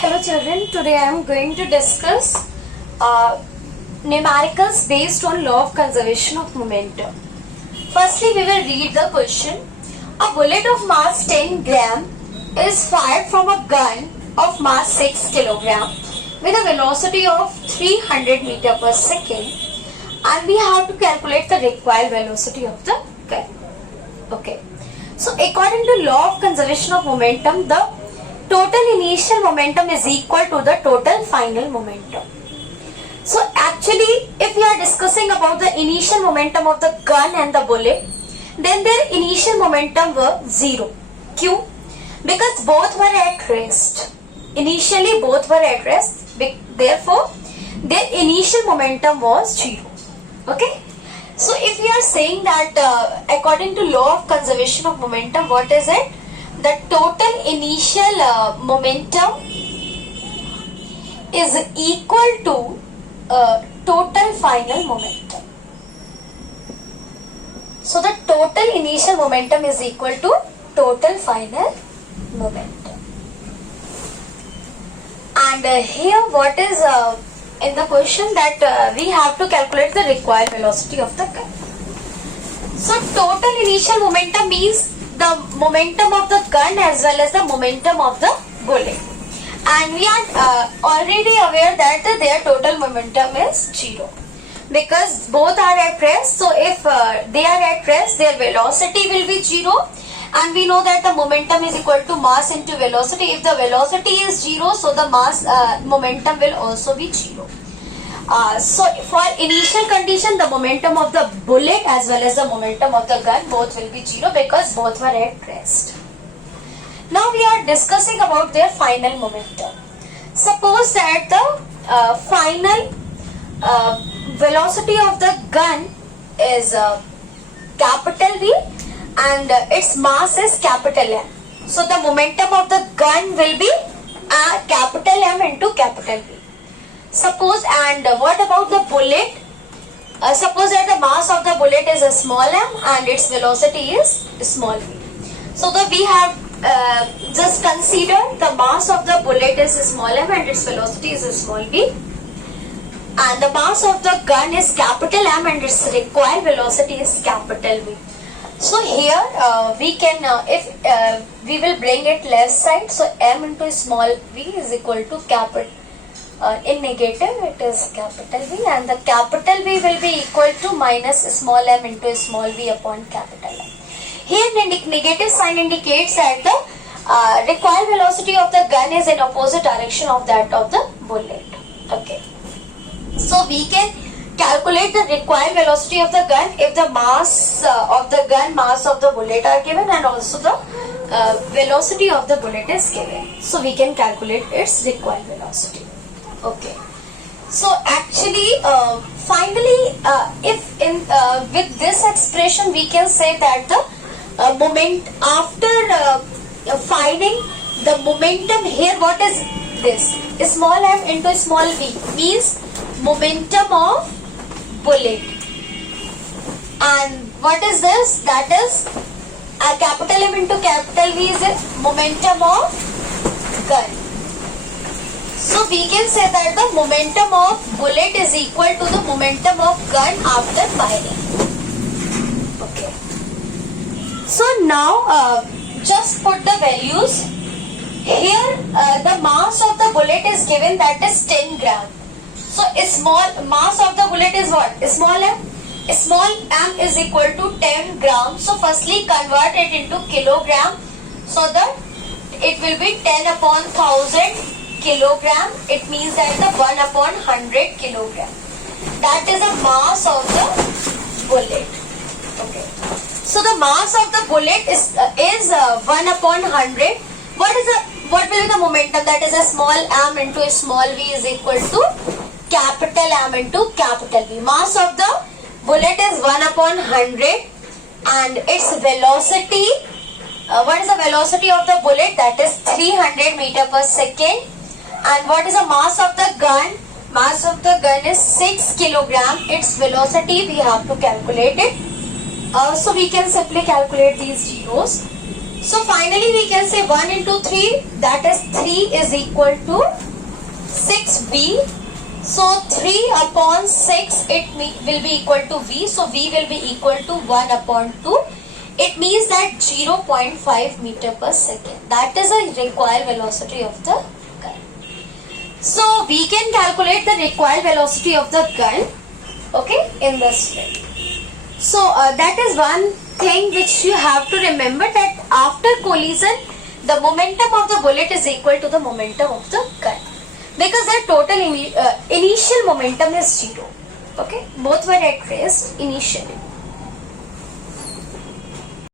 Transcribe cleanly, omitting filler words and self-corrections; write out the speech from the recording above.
Hello children, today I am going to discuss numericals based on law of conservation of momentum. Firstly, we will read the question. A bullet of mass 10 gram is fired from a gun of mass 6 kilogram with a velocity of 300 meter per second, and we have to calculate the required velocity of the gun. Okay. So according to law of conservation of momentum, the total initial momentum is equal to the total final momentum. So actually, if we are discussing about the initial momentum of the gun and the bullet, then their initial momentum were zero. Q, because both were at rest. Initially both were at rest, therefore their initial momentum was zero. Okay. So if we are saying that according to law of conservation of momentum, what is it? The total initial momentum is equal to total final momentum. So the total initial momentum is equal to total final momentum. And here what is in the question that we have to calculate the required velocity of the gun. So total initial momentum means the momentum of the gun as well as the momentum of the bullet, and we are already aware that their total momentum is zero because both are at rest. So if they are at rest, their velocity will be zero, and we know that the momentum is equal to mass into velocity. If the velocity is zero, so the mass momentum will also be zero. So for initial condition, the momentum of the bullet as well as the momentum of the gun both will be zero because both were at rest. Now we are discussing about their final momentum. Suppose that the final velocity of the gun is capital V and its mass is capital M. So the momentum of the gun will be capital M into capital V. Suppose, and what about the bullet? Suppose that the mass of the bullet is a small m and its velocity is small v. So we have just considered the mass of the bullet is small m and its velocity is small v, and the mass of the gun is capital M and its required velocity is capital V. So here we can, if we will bring it left side, so m into small v is equal to capital. In negative it is capital V, and the capital V will be equal to minus small m into small v upon capital M. Here the negative sign indicates that the required velocity of the gun is in opposite direction of that of the bullet. Okay. So we can calculate the required velocity of the gun if the mass of the gun, mass of the bullet are given, and also the velocity of the bullet is given. So we can calculate its required velocity. Okay, so actually finally if in with this expression we can say that the moment after finding the momentum here, what is this? Small m into small v means momentum of bullet, and what is this? That is capital M into capital V is a momentum of gun. So we can say that the momentum of bullet is equal to the momentum of gun after firing. Okay. So now just put the values. Here the mass of the bullet is given, that is 10 gram. So small mass of the bullet is what? Small m. Small m is equal to 10 gram. So firstly convert it into kilogram so that it will be 10 upon 1000 kilogram. It means that the 1 upon 100 kilogram. That is the mass of the bullet. Okay. So the mass of the bullet is 1 upon 100. What will be the momentum? That is a small m into a small v is equal to capital M into capital V. Mass of the bullet is 1 upon 100 and its velocity, what is the velocity of the bullet? That is 300 meter per second. And what is the mass of the gun? Mass of the gun is 6 kilogram. Its velocity we have to calculate it. So we can simply calculate these zeros. So finally we can say 1 into 3, that is 3 is equal to 6v. So 3 upon 6 will be equal to v. So v will be equal to 1 upon 2. It means that 0.5 meter per second. That is a recoil velocity of the gun. So we can calculate the recoil velocity of the gun, okay, in this way. So that is one thing which you have to remember, that after collision the momentum of the bullet is equal to the momentum of the gun, because the total initial momentum is 0. Okay, both were at rest initially.